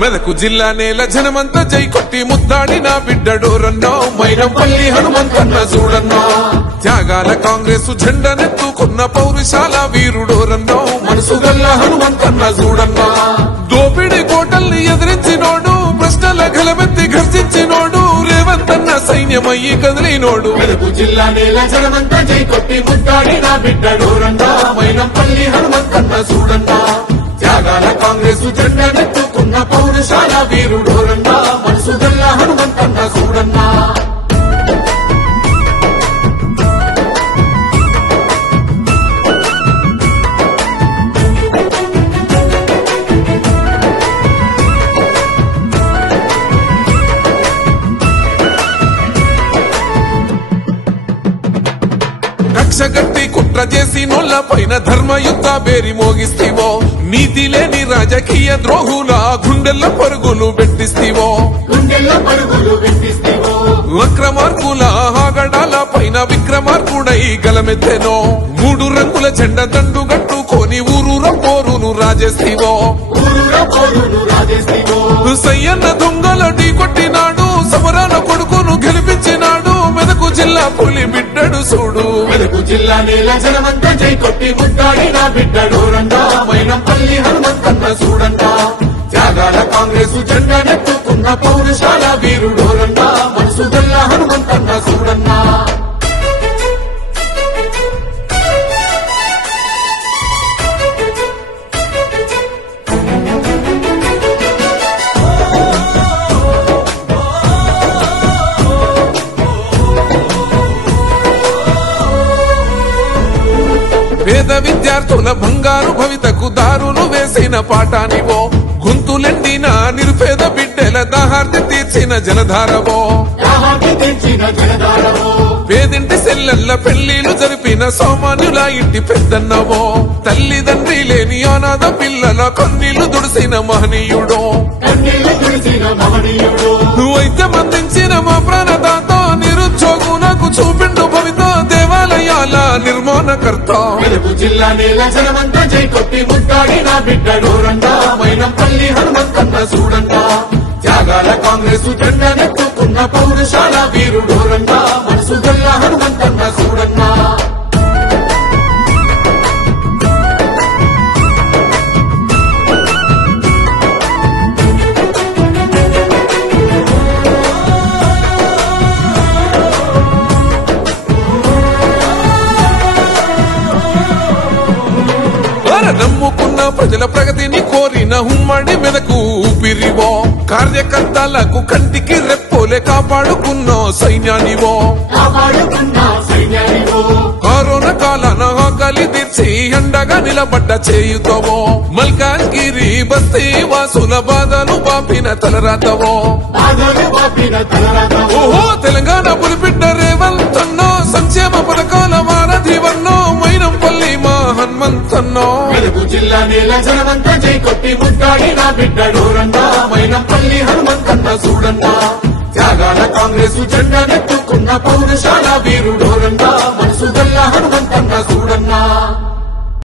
మెదకు జిల్లా నేల జనమంతా జై కొట్టి ముద్దాడిన బిడ్డడోరన్నో మైనంపల్లి హనుమంతన్న చూడన్నో త్యాగాల కాంగ్రెస్ జెండనెత్తుకున్న పౌరుషాల వీరుడోరన్నో మనసు గల్ల హనుమంతన్న చూడన్నో దోపిడి కోటల్ని ఎదిరించినోడు ప్రశ్నల గలమెత్తి గర్జించినోడు రేవంతన్న సైన్యమయ్యి కదిలినోడు మెదకు జిల్లా నేల జనమంతా జై కొట్టి ముద్దాడిన బిడ్డడోరన్నో మైనంపల్లి హనుమంతన్న చూడన్నో త్యాగాల కాంగ్రెస్ జెండనెత్తుకున్న పౌరుషాల వీరుడోరన్నా మనసు గల్ల హనుమంతన్న చూడన్నా కక్షగట్టి కుట్ర చేసి నొల్ల పైన ధర్మయుద్ధ బేరి మోగిస్తీవో నీతి లేని రాజకీయ ద్రోహుల గుండెల్ల పరుగులు పెట్టిస్తీవో అక్రమార్కుల ఆగడాల పైన విక్రమార్కుడై గలమెత్తెనో 3 రంగుల జెండ దండు గట్టుకొని ఊరూర పోరును రాజేస్తీవో సయ్యన్న దొంగల ఢీ కొట్టినాడు సమరాన కొడుకును గెలిపించినాడు మెదకు జిల్లా పులి బిడ్డడు చూడు మెదకు జిల్లా నేల జనమంతా జై కొట్టి ముద్దాడిన బిడ్డడోరన్నా మైనంపల్లి హనుమంతన్న చూడన్నా త్యాగాల కాంగ్రెస్ జెండనెత్తుకున్న పౌరుషాల వీరుడోరన్నా మనసు గల్ల హనుమంతన్న చూడన్నా పేద విద్యార్థుల బంగారు భవితకు దారులు వేసిన పాఠానివో గొంతులెండిన నిరుపేద బిడ్డల దాహార్తి తీర్చిన జలధారవో పేదింటి సెల్లెల్ల పెళ్లిలు జరిపిన సామాన్యుల ఇంటి పెద్దన్నవో తల్లిదండ్రి లేని అనాథ పిల్లల కన్నీళ్లు దుడిసిన మహనీయుడో నువ్వైతే మందించిన మా ప్రాణదాత నిరుద్యోగులకు చూపిండు భవిత దేవాలయాల నిర్మాణకర్త మెదకు జిల్లా నేల జనమంతా జై కొట్టి ముద్దాడిన బిడ్డడోరన్నా మైనంపల్లి హనుమంతన్న చూడన్నా త్యాగాల కాంగ్రెస్ జెండనెత్తుకున్న పౌరుషాల వీరుడోరన్నా మనసు గల్ల హనుమంతన్న చూడన్నా నమ్ముకున్న ప్రజల ప్రగతిని కోరిన ఉమ్మడి మెదకు ఊపిరివో కార్యకర్తలకు కంటికి రెప్పోలే కాపాడుకున్న సైన్యానివో కరోనా కాలాన ఆకలి తీర్చి అండగా నిలబడ్డ చేయుతవో మల్కాజ్గిరి బస్తీ వాసుల బాధలు బాపిన తలరాతవో ఓహో తెలంగాణ పులిపిడ్డ రేవంతన్నో సంక్షేమ పథకాల వారధివన్నో మైనంపల్లి మా హనుమంతన్నో మెదకు జిల్లా నేల జనమంతా జై కొట్టి ముద్దాడిన బిడ్డడోరన్నా మైనంపల్లి హనుమంతన్న చూడన్నా త్యాగాల కాంగ్రెస్ జెండనెత్తుకున్న పౌరుషాల వీరుడోరన్నా మనసు గల్ల హనుమంతన్న చూడన్నా